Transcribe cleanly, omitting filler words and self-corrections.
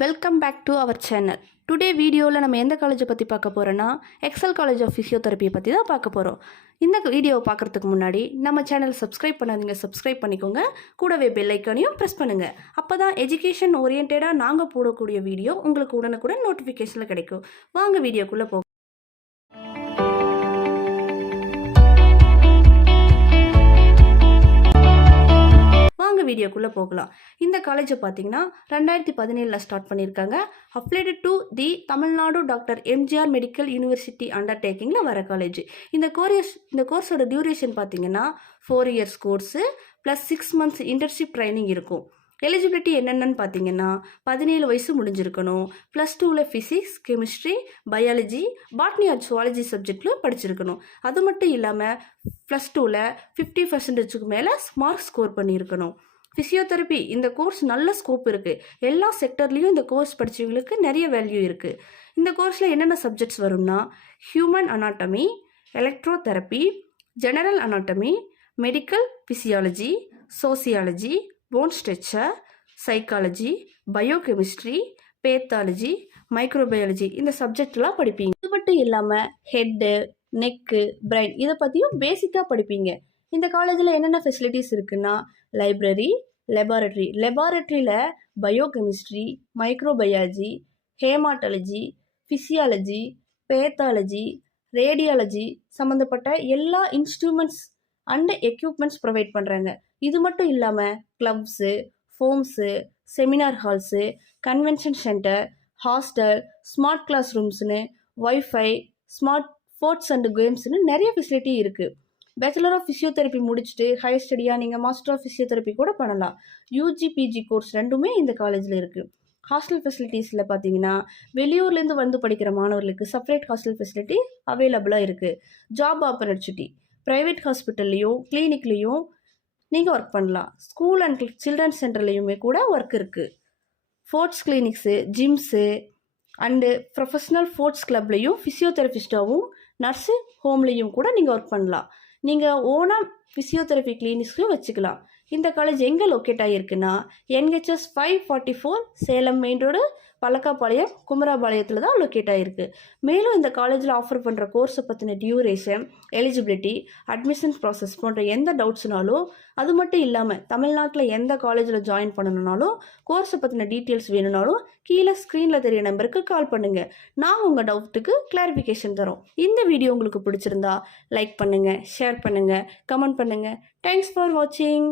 Welcome back to our channel. Today வீடியோவில் நம்ம எந்த காலேஜை பற்றி பார்க்க போகிறோன்னா எக்ஸல் காலேஜ் ஆஃப் ஃபிசியோதெரப்பி பற்றி தான் பார்க்க போகிறோம். இந்த வீடியோவை பார்க்குறதுக்கு முன்னாடி நம்ம சேனல் சப்ஸ்கிரைப் பண்ணாதீங்க, சப்ஸ்கிரைப் பண்ணிக்கோங்க. கூடவே பெல் ஐக்கானையும் ப்ரெஸ் பண்ணுங்கள். அப்போ தான் எஜுகேஷன் ஓரியன்டாக நாங்கள் போடக்கூடிய வீடியோ உங்களுக்கு உடனுக்குடன் நோட்டிஃபிகேஷனில் கிடைக்கும். வாங்க வீடியோக்குள்ளே போக. வீடியோக்குள்ளே போகலாம். இந்த காலேஜை பார்த்தீங்கன்னா 2017 ஸ்டார்ட் பண்ணியிருக்காங்க. Applied to the Tamil Nadu doctor MGR medical university அண்டர்டேக்கிங்கில் வர காலேஜ். இந்த கோர்ஸோட டியூரேஷன் பார்த்தீங்கன்னா 4 years course plus 6 months internship training இருக்கும். எலிஜிபிலிட்டி என்னென்னு பார்த்தீங்கன்னா 17 வயசு முடிஞ்சிருக்கணும். +2ல் physics, chemistry, biology, botany or zoology சப்ஜெக்டில் படிச்சிருக்கணும். அது மட்டும் இல்லாமல் +2ல் 50% மேலே மார்க் ஸ்கோர் பண்ணியிருக்கணும். ஃபிசியோதெரப்பி இந்த கோர்ஸ் நல்ல ஸ்கோப் இருக்குது. எல்லா செக்டர்லேயும் இந்த கோர்ஸ் படித்தவங்களுக்கு நிறைய வேல்யூ இருக்குது. இந்த கோர்ஸில் என்னென்ன சப்ஜெக்ட்ஸ் வரும்னா human anatomy, electrotherapy, general anatomy, medical physiology, sociology, bone stretcher, psychology, biochemistry, pathology, microbiology இந்த சப்ஜெக்ட்லாம் படிப்பீங்க. இது மட்டும் இல்லாமல் ஹெட்டு, நெக்கு, பிரைன் இதை பற்றியும் பேசிக்காக படிப்பீங்க. இந்த காலேஜில் என்னென்ன ஃபெசிலிட்டிஸ் இருக்குன்னா லைப்ரரி, லெபார்ட்டரியில் biochemistry, microbiology, haematology, physiology, pathology, radiology சம்மந்தப்பட்ட எல்லா இன்ஸ்ட்ருமெண்ட்ஸ் அண்ட் எக்யூப்மெண்ட்ஸ் ப்ரொவைட் பண்ணுறாங்க. இது மட்டும் இல்லாமல் clubs, forums, seminar halls, convention centre, hostel, smart class ரூம்ஸ்னு, ஒய்ஃபை, ஸ்மார்ட் ஸ்போர்ட்ஸ் அண்ட் கேம்ஸ்னு நிறைய ஃபெசிலிட்டி இருக்குது. பேச்சுலர் ஆஃப் ஃபிசியோதெரப்பி முடிச்சுட்டு ஹையர் ஸ்டடியாக நீங்கள் மாஸ்டர் ஆஃப் ஃபிசியோதெரப்பி கூட பண்ணலாம். யூஜி, பிஜி கோர்ஸ் ரெண்டுமே இந்த காலேஜில் இருக்குது. ஹாஸ்டல் ஃபெசிலிட்டிஸில் பார்த்தீங்கன்னா வெளியூர்லேருந்து வந்து படிக்கிற மாணவர்களுக்கு செப்பரேட் ஹாஸ்டல் ஃபெசிலிட்டி அவைலபிளாக இருக்குது. ஜாப் ஆப்பர்ச்சுனிட்டி ப்ரைவேட் ஹாஸ்பிட்டல்லையும் கிளினிக்லேயும் நீங்கள் ஒர்க் பண்ணலாம். ஸ்கூல் அண்ட் சில்ட்ரன்ஸ் சென்டர்லேயுமே கூட ஒர்க் இருக்குது. Sports clinics, gyms and professional sports கிளப்லேயும் ஃபிசியோதெரபிஸ்டாகவும் நர்ஸு ஹோம்லேயும் கூட நீங்கள் ஒர்க் பண்ணலாம். நீங்கள் ஓனாக ஃபிசியோதெரப்பி கிளினிக்ஸும் வச்சுக்கலாம். இந்த காலேஜ் எங்கே லொக்கேட் ஆகிருக்குன்னா NHS 544 Salem main road, Pazhakkapalayam, குமராபாளையத்தில் தான் லொக்கேட் ஆகிருக்கு. மேலும் இந்த காலேஜில் ஆஃபர் பண்ணுற கோர்ஸை பற்றின டியூரேஷன், எலிஜிபிலிட்டி, அட்மிஷன் ப்ராசஸ் போன்ற எந்த டவுட்ஸ்னாலும், அது மட்டும் இல்லாமல் தமிழ்நாட்டில் எந்த காலேஜில் ஜாயின் பண்ணணுன்னாலும், கோர்ஸை பற்றின டீட்டெயில்ஸ் வேணும்னாலும் கீழே ஸ்க்ரீனில் தெரிய நம்பருக்கு கால் பண்ணுங்கள். நான் உங்கள் டவுட்டுக்கு கிளாரிஃபிகேஷன் தரோம். இந்த வீடியோ உங்களுக்கு பிடிச்சிருந்தா லைக் பண்ணுங்கள், ஷேர் பண்ணுங்கள், கமெண்ட் பண்ணுங்கள். தேங்க்ஸ் ஃபார் வாட்சிங்.